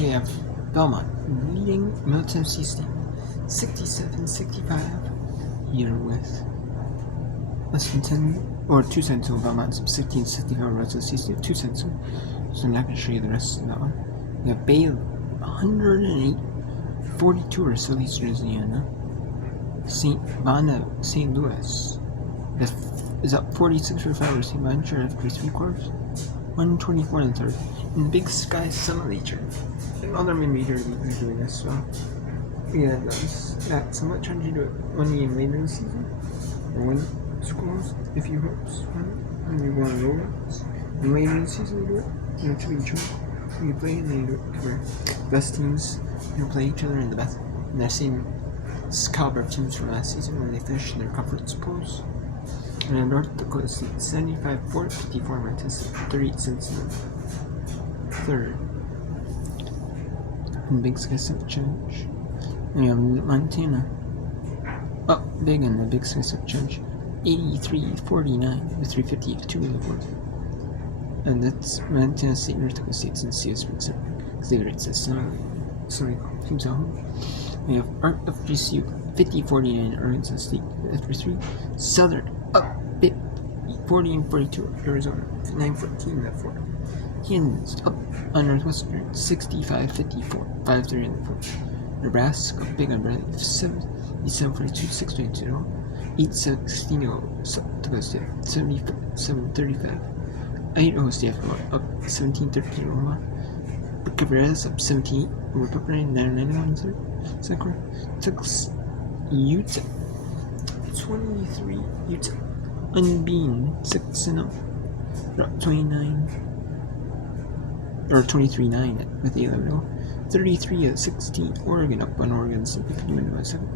We have Belmont leading Milton C. 67-65 here with less than 10 or 2 cents on Belmont, 16-65 Russell C. 2 cents. So I'm not going to show you the rest of that one. We have Baylor 108-42 or so East Louisiana. St. Louis is up 46-5 or St. Bonaventure after 3 quarters. 124 in the third. In Big Sky Summit Leader. And other mid-major leagues are doing this, so yeah, that's somewhat trying to do it 1 game later in the season. Or win schools if you hopes when you want to roll it. And later in the season you do it. You know, 2 each other. You play and then you do it where best teams play each other in the best in their same caliber of teams from last season when they finished in their conference pools. And in North Dakota State, 75-54 Mantis, 38 cents in the third. And Big Sky Summit Challenge. And you have Montana up big in the Big Sky Summit Challenge, 83-49 with 3:52 in the fourth. And that's Montana State, North Dakota State, and CS Big Summit. Because they rates as sorry, teams at home. We have Art of GCU, 50-49 Arkansas State after 3. Southern up big, 40-42 Arizona, 9-14 in the fourth. Kansas up on Northwestern, 65-54, 5-3 in the fourth. Nebraska big on Bradley, 77-42, 6-22, 8-16 South Dakota State, 77-35. Idaho State up 17-13 Omaha. Cabrera's up 17 over Pepperdine, 9-91 in third. Second, Utah 23. Utah unbeaten 6-0. 29 or 23-9 with 11-0. 33-16 Oregon up on Oregon State, 50 minutes by 7.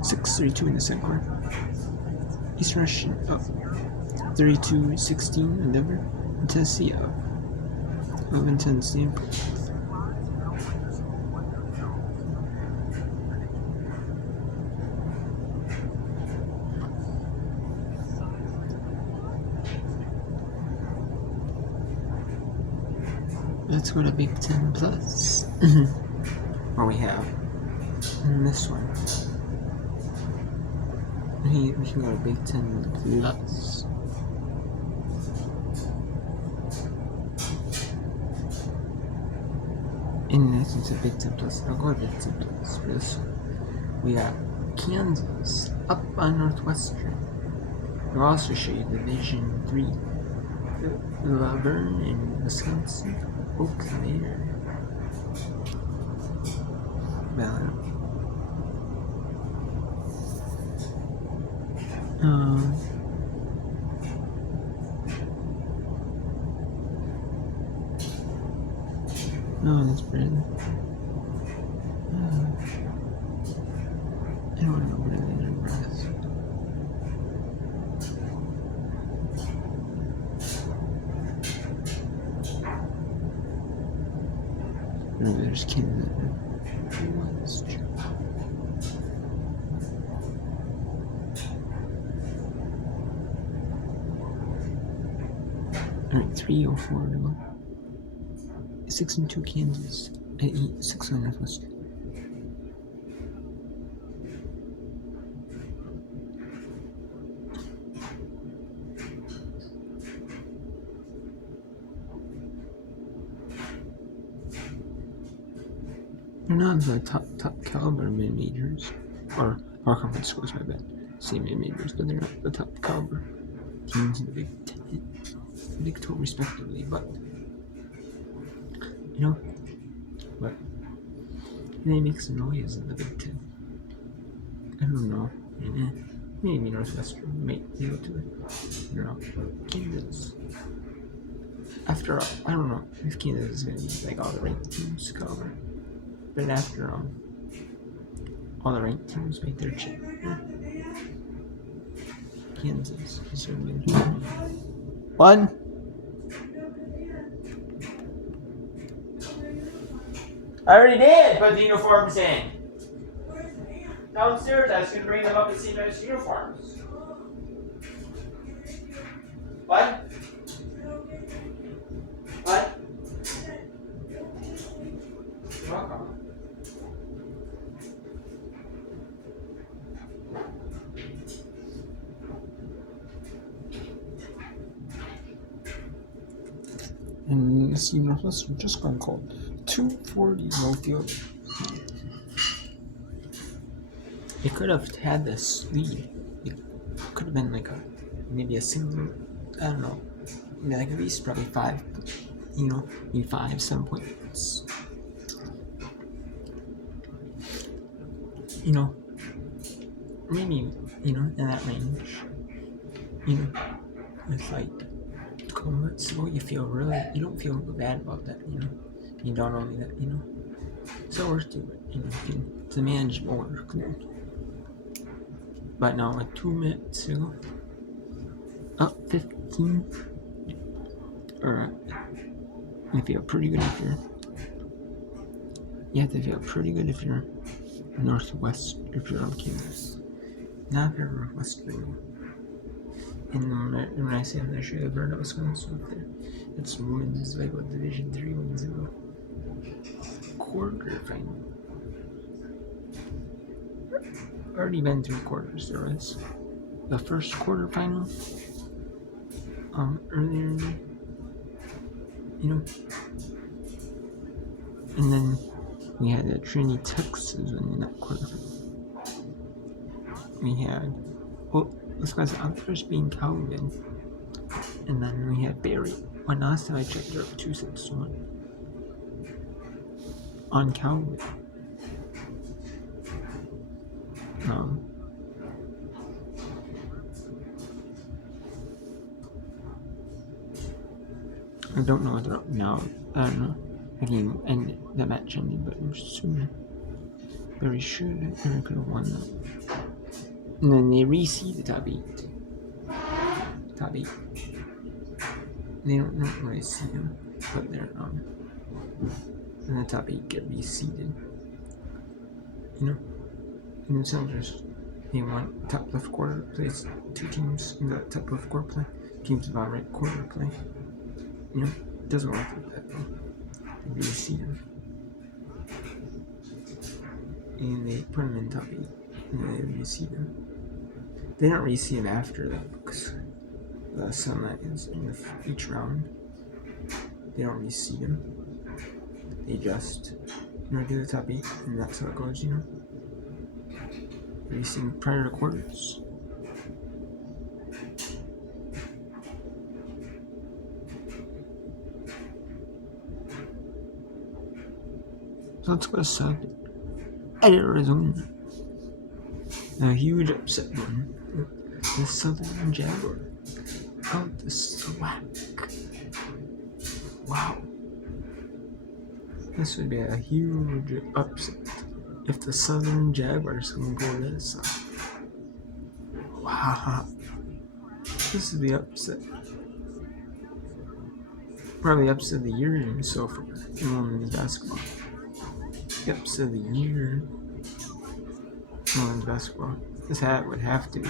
6-32 in the second quarter. Eastern Russian up 32-16 in Denver. And Tennessee up 11-10 Stanford. Let's go to Big Ten Plus. Where we have this one. We can go to Big Ten Plus. In essence, a Big Ten Plus. I'll go to Big Ten Plus for this one. We got Kansas up on Northwestern. We'll also show you Division 3. Laverne in Wisconsin. Oak Later. Ballot. Oh, that's pretty. I don't know where they did rest. No, there's Kansas. Alright, 3:04 to 6-2 Kansas at 6 on Northwestern. They're not the top caliber mid-majors, or our conference schools, my bad. Same mid-majors, but they're not the top caliber teams in the Big 10, Big 12 respectively. But but they make some noise in the Big 10. I don't know. Maybe Northwestern might be able to. I don't know. Kansas. After all, I don't know if Kansas is going to be like all the ranked teams cover. But after all the ranked teams make their chip. Kansas is certainly one. I already did put the uniforms in. Downstairs, I was going to bring them up and see if there's uniforms. What? What? Tennessee Northwestern just gone called 240 no field. It could have had this lead. It could have been like maybe a single, I don't know, maybe like at least probably 5, maybe 5, 7 points. Maybe, in that range. It's like, so you don't feel bad about that, You don't only that, so worth to it, to manage more workload. But now with 2 minutes to go, up 15, or you feel pretty good if you have to feel pretty good if you're Northwest, if you're on campus. Not if you're Northwest, and when I say I'm not sure I've heard of Wisconsin up there, it's women's volleyball Division 3 women's volleyball quarterfinal. Already been 3 quarters. There was the first quarterfinal earlier, and then we had the Trinity, Texas in that quarterfinal. We had, this guy's on first being Calvin, and then we had Barry. When last time I checked, they're up 2-6-1 on Calvin. I don't know whether now. I don't know. The game ended. The match ended, but I'm assuming Barry could have won that. And then they reseed the top 8. They don't really see them, but they're and the top 8 get reseeded. And themselves just they want top left quarter plays 2 teams in the top left quarter play, teams bottom right quarter play. It doesn't work like that though. They reseed them. And they put them in top 8, and then they reseed them. They don't reseed them after that because the sunlight is in each round. They don't reseed them. They just do the top 8, and that's how it goes. Reseed prior to quarters. So let's go south at Arizona. A huge upset one. The Southern Jaguar out the SWAC. Wow. This would be a huge upset if the Southern Jaguars can go this. Wow. This is the upset. Probably upset of the year so far in women's basketball. The upset of the year in women's basketball. This hat would have to be.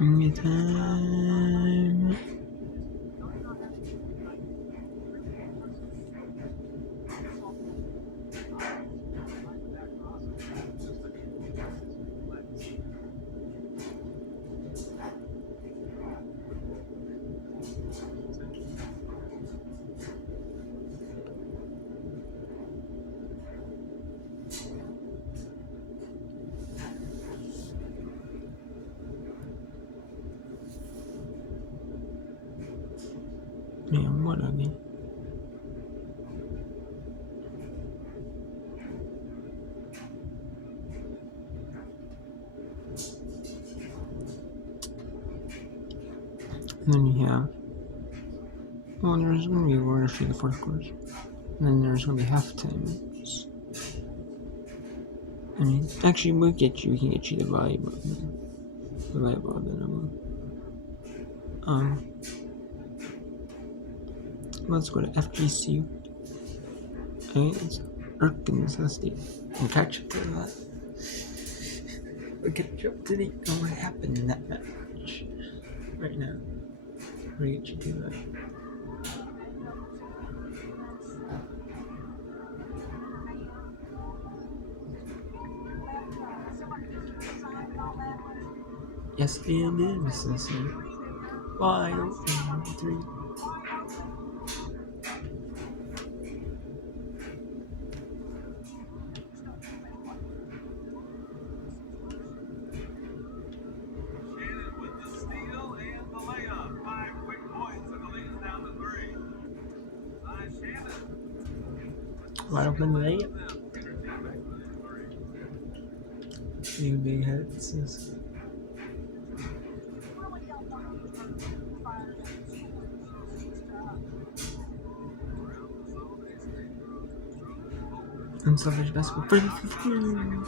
Anytime. Man, what a game. And then you have, there's going to be a order for the fourth quarter. And then there's going to be half times. I mean, actually, we can get you the volleyball then. I will. Let's go to FGC. I mean, it's Arkansas State. We'll catch up to that. We'll catch up to date on what happened in that match right now. We'll get you to that. Yes, and in Mississippi. Wide open 3. Wide open layup. You big heads. Unselfish basketball for the 15.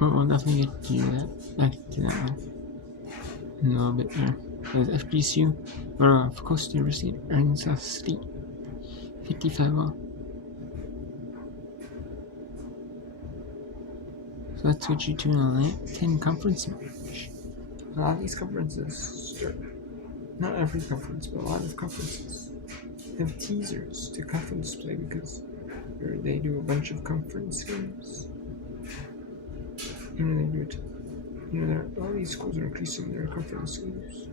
We'll definitely get to that. Back to that one in a little bit there. There's FGCU, or Coastal University, Arkansas State, 55-all. So that's what you tune on that 10 conference match. A lot of these conferences start, not every conference, but a lot of conferences have teasers to conference play because they do a bunch of conference games. They do it. All these schools are increasing their conference games.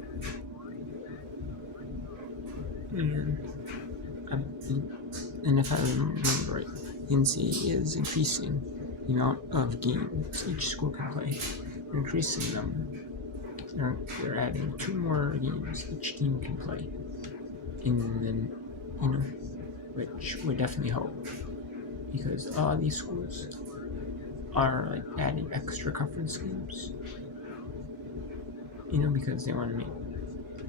And if I remember right, the NCAA is increasing the amount of games each school can play. They're increasing them. They're adding 2 more games each team can play. And then, which would definitely help. Because a lot of these schools are like adding extra conference games. Because they want to make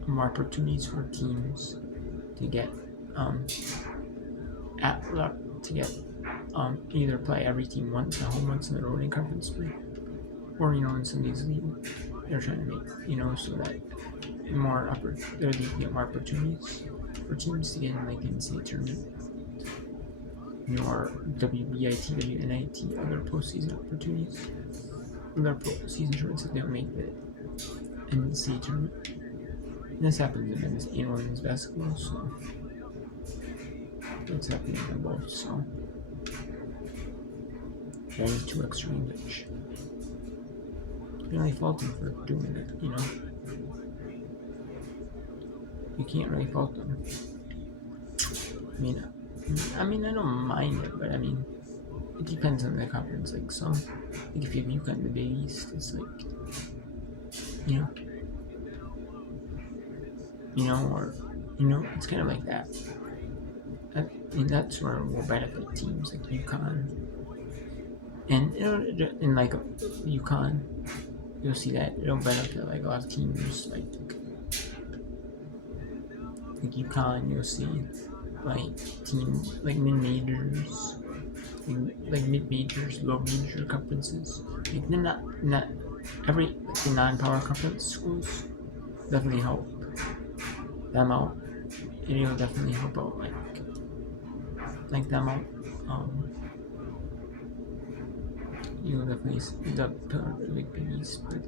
more opportunities for teams to get either play every team once at home, once in the road in conference play, or in some of these leagues they're trying to make so that they get more opportunities for teams to get in like the NCAA tournament, or WBIT, WNIT, other postseason opportunities, other postseason tournaments that don't make the NCAA tournament. And this happens in men's and women's basketball, so it's happening in both. So only 2 extra games each. You can't really fault them for doing it, You can't really fault them. I don't mind it, but it depends on the conference. Like if you have UConn the Big East, it's like, or it's kind of like that. That's where will benefit teams like UConn, and in like UConn, you'll see that it'll benefit like a lot of teams like UConn. You'll see like teams like mid-majors, low major conferences. Like they're not every the non-power conference schools definitely help them out. It'll definitely help out like them out. You'll definitely see the Big East, but